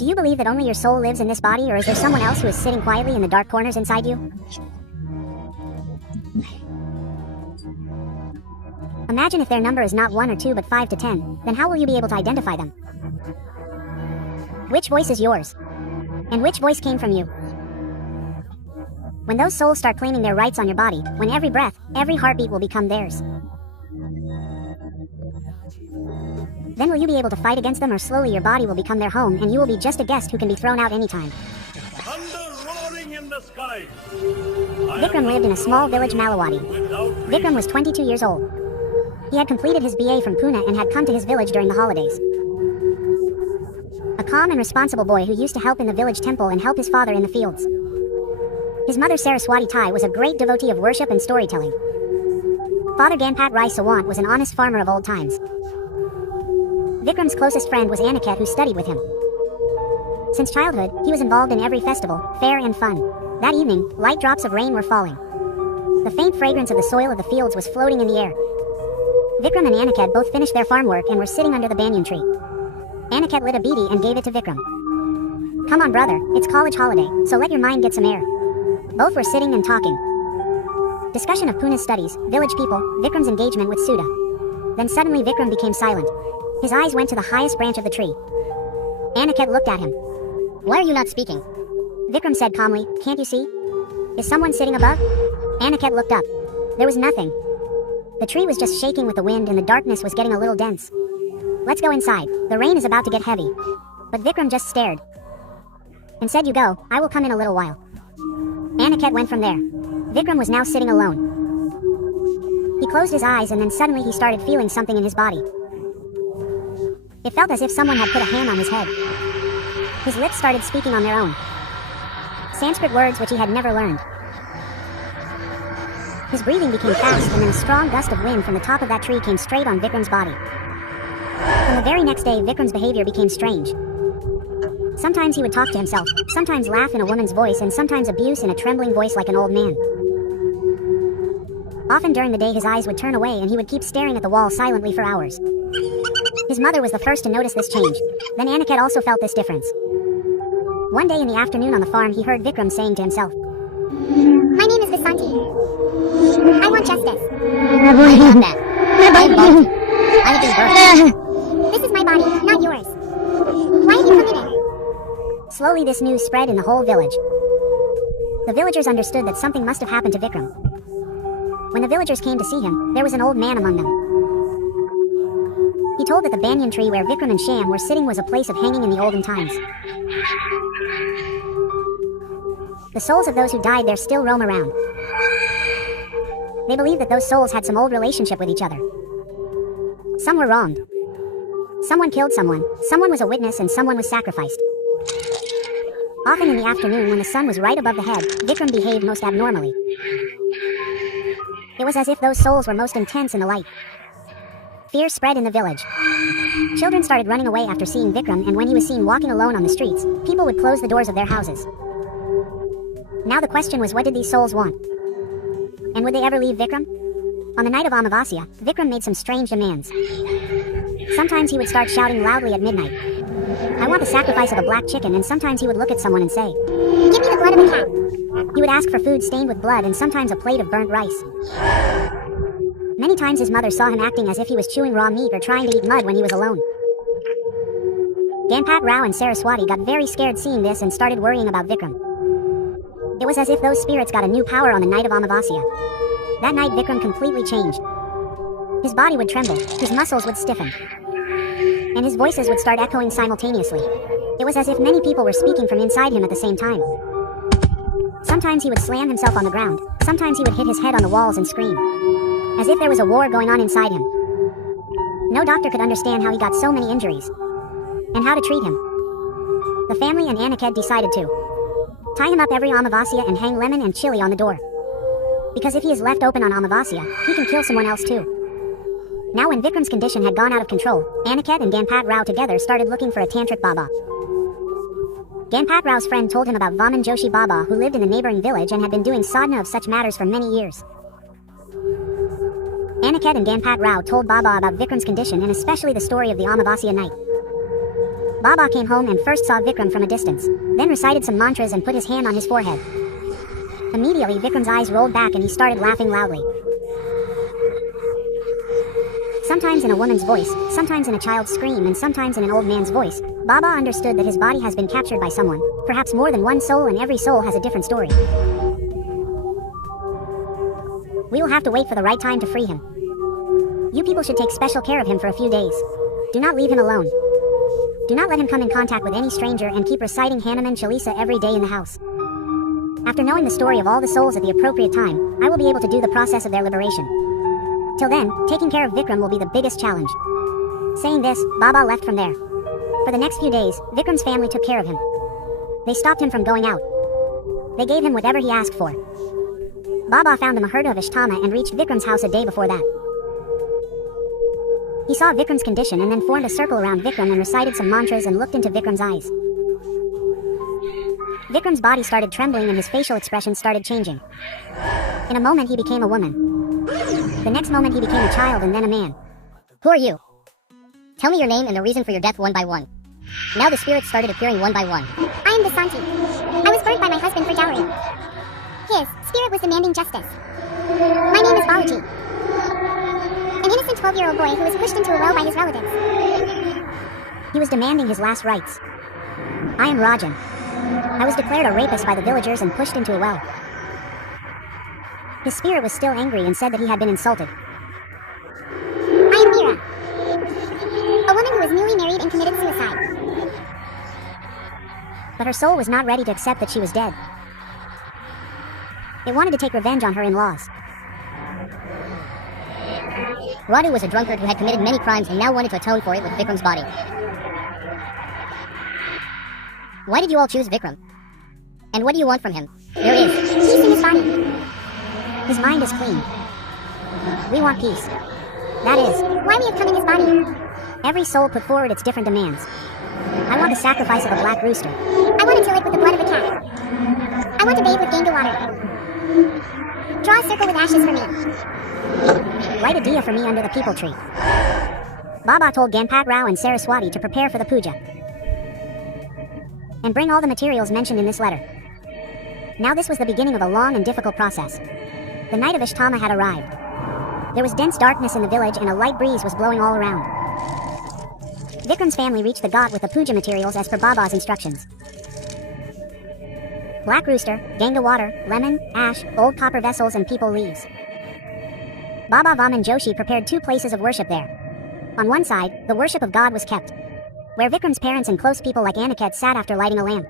Do you believe that only your soul lives in this body, or is there someone else who is sitting quietly in the dark corners inside you? Imagine if their number is not 1 or 2 but 5 to 10, then how will you be able to identify them? Which voice is yours? And which voice came from you? When those souls start claiming their rights on your body, when every breath, every heartbeat will become theirs, then will you be able to fight against them, or slowly your body will become their home and you will be just a guest who can be thrown out anytime? Thunder roaring in the sky. Vikram lived in a small village Malawadi. Vikram was 22 years old. He had completed his BA from Pune and had come to his village during the holidays. A calm and responsible boy who used to help in the village temple and help his father in the fields. His mother Saraswati Tai was a great devotee of worship and storytelling. Father Ganpat Rai Sawant was an honest farmer of old times. Vikram's closest friend was Aniket, who studied with him. Since childhood, he was involved in every festival, fair and fun. That evening, light drops of rain were falling. The faint fragrance of the soil of the fields was floating in the air. Vikram and Aniket both finished their farm work and were sitting under the banyan tree. Aniket lit a beedi and gave it to Vikram. "Come on, brother, it's college holiday, so let your mind get some air." Both were sitting and talking. Discussion of Pune's studies, village people, Vikram's engagement with Sudha. Then suddenly Vikram became silent. His eyes went to the highest branch of the tree. Aniket looked at him. "Why are you not speaking?" Vikram said calmly, "Can't you see? Is someone sitting above?" Aniket looked up. There was nothing. The tree was just shaking with the wind and the darkness was getting a little dense. "Let's go inside, the rain is about to get heavy." But Vikram just stared and said, "You go, I will come in a little while." Aniket went from there. Vikram was now sitting alone. He closed his eyes and then suddenly he started feeling something in his body. It felt as if someone had put a hand on his head. His lips started speaking on their own. Sanskrit words which he had never learned. His breathing became fast and then a strong gust of wind from the top of that tree came straight on Vikram's body. From the very next day, Vikram's behavior became strange. Sometimes he would talk to himself, sometimes laugh in a woman's voice, and sometimes abuse in a trembling voice like an old man. Often during the day his eyes would turn away and he would keep staring at the wall silently for hours. His mother was the first to notice this change. Then Aniket also felt this difference. One day in the afternoon on the farm he heard Vikram saying to himself, "My name is Visanti. I want justice. I want that. I'm Bhutiya. I have been birthed. This is my body, not yours. Why have you come in it?" Slowly this news spread in the whole village. The villagers understood that something must have happened to Vikram. When the villagers came to see him, there was an old man among them. He told that the banyan tree where Vikram and Sham were sitting was a place of hanging in the olden times. The souls of those who died there still roam around. They believe that those souls had some old relationship with each other. Some were wronged. Someone killed someone, someone was a witness, and someone was sacrificed. Often in the afternoon when the sun was right above the head, Vikram behaved most abnormally. It was as if those souls were most intense in the light. Fear spread in the village. Children started running away after seeing Vikram, and when he was seen walking alone on the streets, people would close the doors of their houses. Now the question was, what did these souls want? And would they ever leave Vikram? On the night of Amavasya, Vikram made some strange demands. Sometimes he would start shouting loudly at midnight, "I want the sacrifice of a black chicken," and sometimes he would look at someone and say, "Give me the blood of a cat." He would ask for food stained with blood and sometimes a plate of burnt rice. Many times his mother saw him acting as if he was chewing raw meat or trying to eat mud when he was alone. Ganpat Rao and Saraswati got very scared seeing this and started worrying about Vikram. It was as if those spirits got a new power on the night of Amavasya. That night Vikram completely changed. His body would tremble, his muscles would stiffen, and his voices would start echoing simultaneously. It was as if many people were speaking from inside him at the same time. Sometimes he would slam himself on the ground, sometimes he would hit his head on the walls and scream, as if there was a war going on inside him. No doctor could understand how he got so many injuries, and how to treat him. The family and Aniket decided to tie him up every Amavasya and hang lemon and chili on the door. Because if he is left open on Amavasya, he can kill someone else too. Now when Vikram's condition had gone out of control, Aniket and Ganpat Rao together started looking for a tantric Baba. Ganpat Rao's friend told him about Vaman Joshi Baba, who lived in the neighboring village and had been doing sadhana of such matters for many years. Aniket and Ganpat Rao told Baba about Vikram's condition and especially the story of the Amavasya night. Baba came home and first saw Vikram from a distance, then recited some mantras and put his hand on his forehead. Immediately Vikram's eyes rolled back and he started laughing loudly. Sometimes in a woman's voice, sometimes in a child's scream, and sometimes in an old man's voice, Baba understood that his body has been captured by someone, perhaps more than one soul, and every soul has a different story. We will have to wait for the right time to free him. You people should take special care of him for a few days. Do not leave him alone. Do not let him come in contact with any stranger, and keep reciting Hanuman Chalisa every day in the house. After knowing the story of all the souls at the appropriate time, I will be able to do the process of their liberation. Till then, taking care of Vikram will be the biggest challenge. Saying this, Baba left from there. For the next few days, Vikram's family took care of him. They stopped him from going out. They gave him whatever he asked for. Baba found the Muhurta of Ashtama and reached Vikram's house a day before that. He saw Vikram's condition and then formed a circle around Vikram and recited some mantras and looked into Vikram's eyes. Vikram's body started trembling and his facial expression started changing. In a moment he became a woman. The next moment he became a child and then a man. Who are you? Tell me your name and the reason for your death one by one. Now the spirits started appearing one by one. I am Basanti. I was burned by my husband for dowry. His spirit was demanding justice. My name is Balaji. An innocent 12-year-old boy who was pushed into a well by his relatives. He was demanding his last rites. I am Rajan. I was declared a rapist by the villagers and pushed into a well. His spirit was still angry and said that he had been insulted. I am Mira. A woman who was newly married and committed suicide. But her soul was not ready to accept that she was dead. It wanted to take revenge on her in-laws. Radu was a drunkard who had committed many crimes and now wanted to atone for it with Vikram's body. Why did you all choose Vikram? And what do you want from him? There is peace in his body. His mind is clean. We want peace. That is why we have come in his body. Every soul put forward its different demands. I want the sacrifice of a black rooster. I want to till it with the blood of a cat. I want to bathe with Ganga water. Draw a circle with ashes for me. Light a diya for me under the peepal tree. Baba told Ganpat Rao and Saraswati to prepare for the puja. And bring all the materials mentioned in this letter. Now this was the beginning of a long and difficult process. The night of Ashtama had arrived. There was dense darkness in the village and a light breeze was blowing all around. Vikram's family reached the ghat with the puja materials as per Baba's instructions. Black rooster, Ganga water, lemon, ash, old copper vessels and peepal leaves. Baba Vaman Joshi prepared 2 places of worship there. On one side, the worship of God was kept, where Vikram's parents and close people like Aniket sat after lighting a lamp,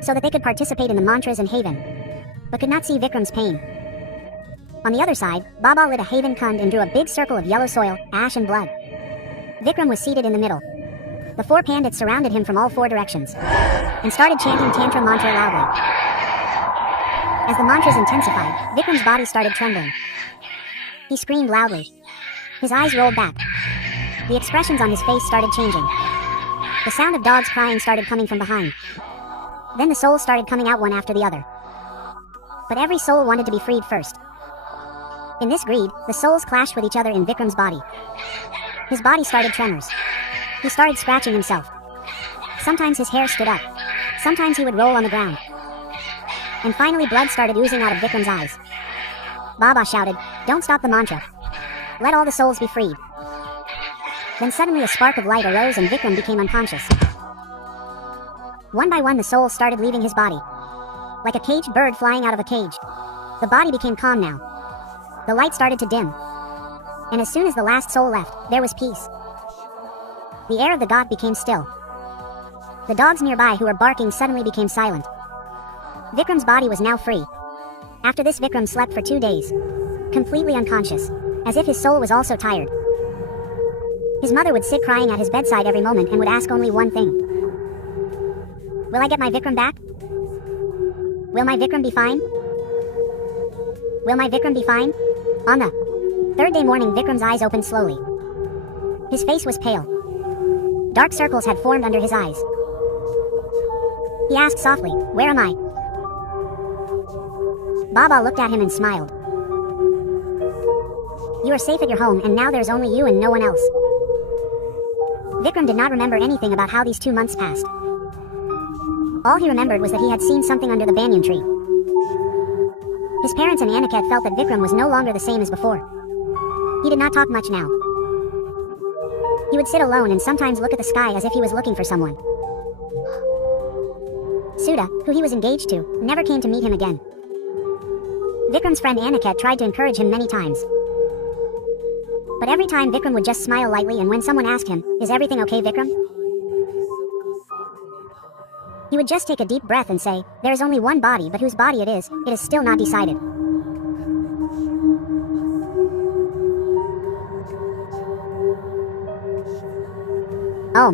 so that they could participate in the mantras and haven, but could not see Vikram's pain. On the other side, Baba lit a haven kund and drew a big circle of yellow soil, ash and blood. Vikram was seated in the middle. The 4 pandits surrounded him from all 4 directions, and started chanting Tantra mantra loudly. As the mantras intensified, Vikram's body started trembling. He screamed loudly. His eyes rolled back. The expressions on his face started changing. The sound of dogs crying started coming from behind. Then the souls started coming out one after the other. But every soul wanted to be freed first. In this greed, the souls clashed with each other in Vikram's body. His body started tremors. He started scratching himself. Sometimes his hair stood up. Sometimes he would roll on the ground. And finally blood started oozing out of Vikram's eyes. Baba shouted, "Don't stop the mantra. Let all the souls be freed." Then suddenly a spark of light arose and Vikram became unconscious. One by one the souls started leaving his body. Like a caged bird flying out of a cage. The body became calm now. The light started to dim. And as soon as the last soul left, there was peace. The air of the ghat became still. The dogs nearby who were barking suddenly became silent. Vikram's body was now free. After this Vikram slept for 2 days. Completely unconscious. As if his soul was also tired. His mother would sit crying at his bedside every moment and would ask only one thing. Will I get my Vikram back? Will my Vikram be fine? Will my Vikram be fine? On the 3rd day morning Vikram's eyes opened slowly. His face was pale. Dark circles had formed under his eyes. He asked softly, "Where am I?" Baba looked at him and smiled. "You are safe at your home and now there's only you and no one else." Vikram did not remember anything about how these 2 months passed. All he remembered was that he had seen something under the banyan tree. His parents and Aniket felt that Vikram was no longer the same as before. He did not talk much now. He would sit alone and sometimes look at the sky as if he was looking for someone. Sudha, who he was engaged to, never came to meet him again. Vikram's friend Aniket tried to encourage him many times. But every time Vikram would just smile lightly, and when someone asked him, "Is everything okay, Vikram?" he would just take a deep breath and say, "There is only one body, but whose body it is still not decided." Oh,